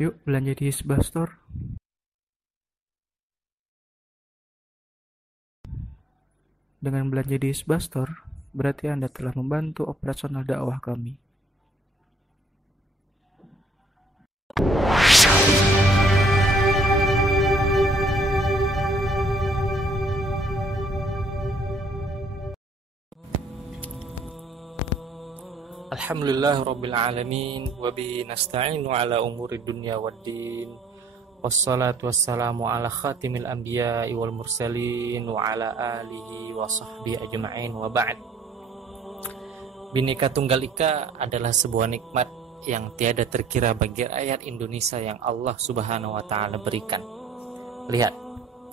Yuk belanja di Isbastor. Dengan belanja di Isbastor, berarti Anda telah membantu operasional dakwah kami. Alhamdulillahirabbil alamin wa bihi nasta'inu ala umuri dunya waddin. Wassalatu wassalamu ala khatimil anbiya'i wal mursalin wa ala alihi wa sahbihi ajma'in wa ba'd. Bhinneka Tunggal Ika adalah sebuah nikmat yang tiada terkira bagi rakyat Indonesia yang Allah Subhanahu wa taala berikan. Lihat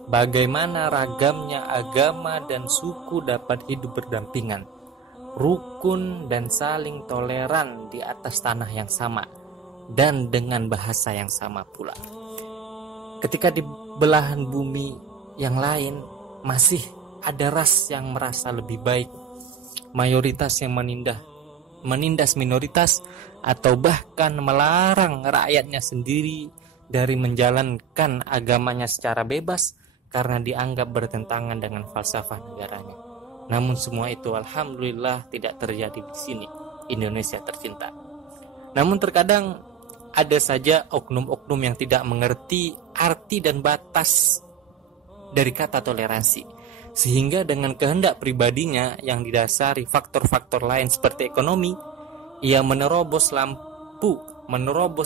bagaimana ragamnya agama dan suku dapat hidup berdampingan, rukun dan saling toleran di atas tanah yang sama dan dengan bahasa yang sama pula. Ketika di belahan bumi yang lain masih ada ras yang merasa lebih baik, mayoritas yang menindas minoritas atau bahkan melarang rakyatnya sendiri dari menjalankan agamanya secara bebas karena dianggap bertentangan dengan falsafah negaranya. Namun semua itu alhamdulillah tidak terjadi di sini, Indonesia tercinta. Namun terkadang ada saja oknum-oknum yang tidak mengerti arti dan batas dari kata toleransi, sehingga dengan kehendak pribadinya yang didasari faktor-faktor lain seperti ekonomi, ia menerobos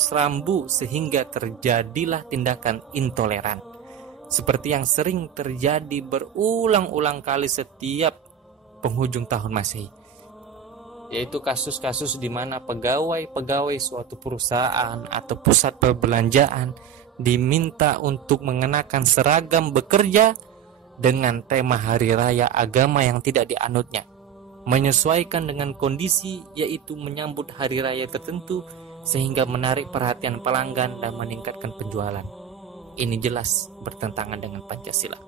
rambu sehingga terjadilah tindakan intoleran. Seperti yang sering terjadi berulang-ulang kali setiap penghujung tahun Masehi, yaitu kasus-kasus di mana pegawai-pegawai suatu perusahaan atau pusat perbelanjaan diminta untuk mengenakan seragam bekerja dengan tema hari raya agama yang tidak dianutnya, menyesuaikan dengan kondisi yaitu menyambut hari raya tertentu sehingga menarik perhatian pelanggan dan meningkatkan penjualan. Ini jelas bertentangan dengan Pancasila.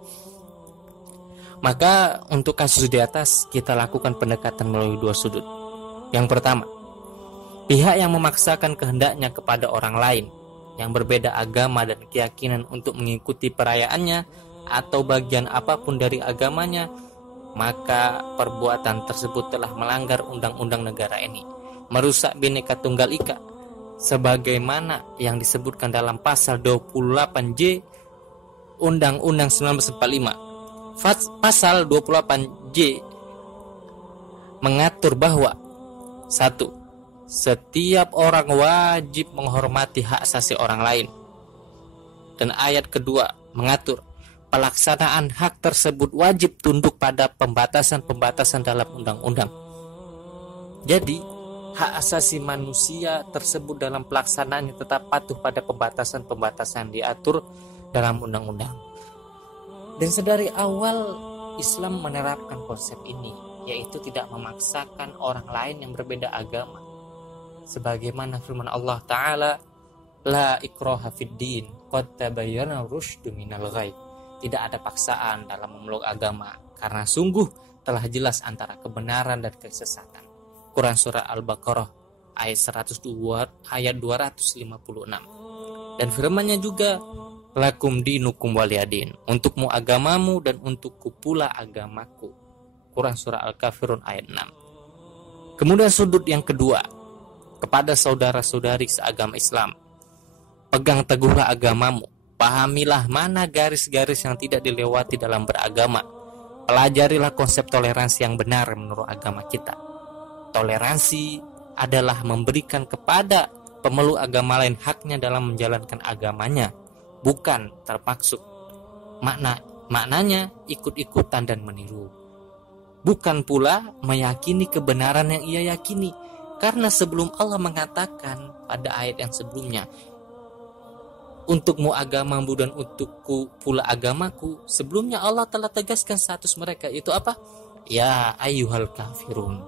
Maka untuk kasus di atas kita lakukan pendekatan melalui dua sudut. Yang pertama, pihak yang memaksakan kehendaknya kepada orang lain yang berbeda agama dan keyakinan untuk mengikuti perayaannya atau bagian apapun dari agamanya, maka perbuatan tersebut telah melanggar undang-undang negara ini, merusak Bhinneka Tunggal Ika sebagaimana yang disebutkan dalam pasal 28J Undang-Undang 1945. Pasal 28J mengatur bahwa 1. Setiap orang wajib menghormati hak asasi orang lain. Dan ayat kedua mengatur pelaksanaan hak tersebut wajib tunduk pada pembatasan-pembatasan dalam undang-undang. Jadi, hak asasi manusia tersebut dalam pelaksanaannya tetap patuh pada pembatasan-pembatasan diatur dalam undang-undang. Dan sedari awal Islam menerapkan konsep ini, yaitu tidak memaksakan orang lain yang berbeda agama. Sebagaimana firman Allah Ta'ala, La ikraha fid din, qad tabayyana rusydu minal ghai. Tidak ada paksaan dalam memeluk agama, karena sungguh telah jelas antara kebenaran dan kesesatan. Quran Surah Al-Baqarah ayat 102 ayat 256. Dan firman-Nya juga, Lakum dinukum waliyadin, untukmu agamamu dan untukku pula agamaku. Quran Surah Al-Kafirun ayat 6. Kemudian sudut yang kedua, kepada saudara-saudari seagama Islam, pegang teguhlah agamamu, pahamilah mana garis-garis yang tidak dilewati dalam beragama, pelajarilah konsep toleransi yang benar menurut agama kita. Toleransi adalah memberikan kepada pemeluk agama lain haknya dalam menjalankan agamanya, bukan terpaksud. Maknanya ikut-ikutan dan meniru. Bukan pula meyakini kebenaran yang ia yakini, karena sebelum Allah mengatakan pada ayat yang sebelumnya, untukmu agamamu dan untukku pula agamaku, sebelumnya Allah telah tegaskan status mereka, itu apa? Ya ayyuhal kafirun,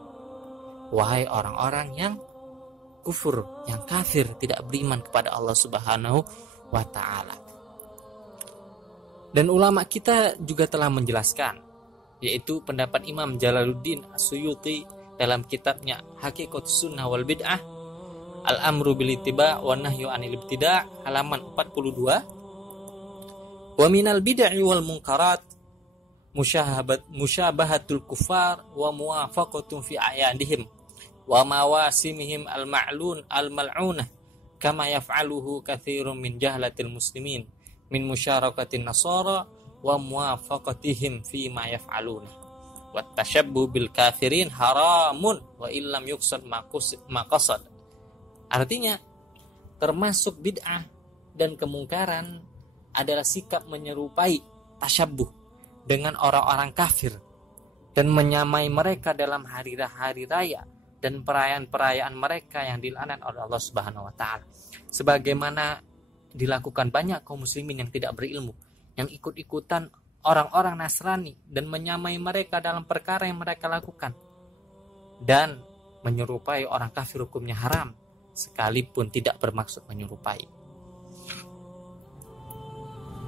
wahai orang-orang yang kufur, yang kafir, tidak beriman kepada Allah Subhanahu wa ta'ala. Dan ulama kita juga telah menjelaskan, yaitu pendapat Imam Jalaluddin As-Suyuti dalam kitabnya Haqiqatus Sunnah wal Bid'ah, Al-amru bil ittiba' wa nahyu 'anil ibtida', halaman 42. Wa minal bid'i wal munkarat musyabahatul kufar wa muwafaqatun fi a'yadihim wa mawasimihim al-mal'unah kama yaf'aluhu katsirun min jahlatil muslimin min musyarakati nasara wa muwafaqatihim fi ma yaf'aluna wa tashabbuh bil kafirin haramun wa illam yuqsad maqasad. Artinya termasuk bid'ah dan kemungkaran adalah sikap menyerupai tasyabbuh dengan orang-orang kafir dan menyamai mereka dalam hari raya dan perayaan-perayaan mereka yang dilaknat oleh Allah Subhanahu wa taala. Sebagaimana dilakukan banyak kaum muslimin yang tidak berilmu, yang ikut-ikutan orang-orang Nasrani dan menyamai mereka dalam perkara yang mereka lakukan dan menyerupai orang kafir hukumnya haram sekalipun tidak bermaksud menyerupai.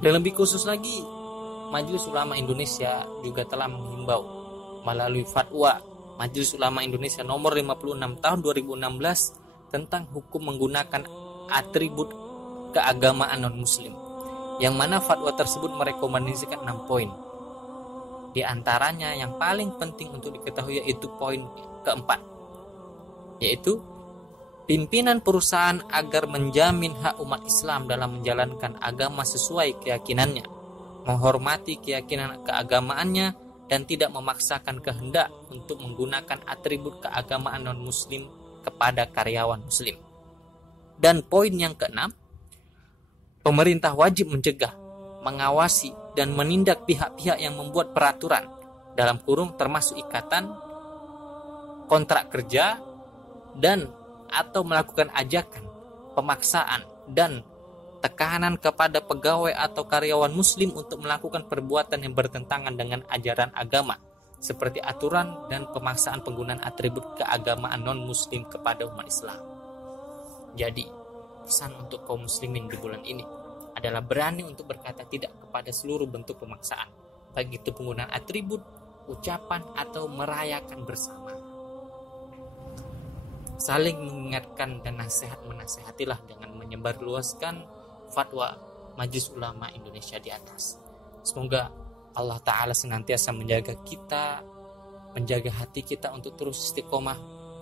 Dan lebih khusus lagi, Majelis Ulama Indonesia juga telah menghimbau melalui fatwa Majelis Ulama Indonesia nomor 56 tahun 2016 tentang hukum menggunakan atribut keagamaan non-muslim, yang mana fatwa tersebut merekomendasikan 6 poin. Di antaranya yang paling penting untuk diketahui yaitu poin keempat, yaitu pimpinan perusahaan agar menjamin hak umat Islam dalam menjalankan agama sesuai keyakinannya, menghormati keyakinan keagamaannya, dan tidak memaksakan kehendak untuk menggunakan atribut keagamaan non-muslim kepada karyawan muslim. Dan poin yang keenam, pemerintah wajib mencegah, mengawasi, dan menindak pihak-pihak yang membuat peraturan dalam kurung termasuk ikatan, kontrak kerja, dan atau melakukan ajakan, pemaksaan, dan tekanan kepada pegawai atau karyawan muslim untuk melakukan perbuatan yang bertentangan dengan ajaran agama, seperti aturan dan pemaksaan penggunaan atribut keagamaan non-muslim kepada umat Islam. Jadi, pesan untuk kaum muslimin di bulan ini adalah berani untuk berkata tidak kepada seluruh bentuk pemaksaan, baik itu penggunaan atribut, ucapan, atau merayakan bersama. Saling mengingatkan dan menasehatilah dengan menyebarluaskan fatwa Majelis Ulama Indonesia di atas. Semoga Allah Ta'ala senantiasa menjaga kita, menjaga hati kita untuk terus istiqomah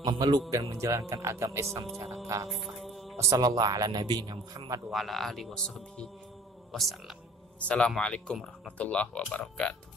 memeluk dan menjalankan agama Islam secara kafah. Wassalamualaikum warahmatullahi wabarakatuh. Assalamualaikum warahmatullahi wabarakatuh.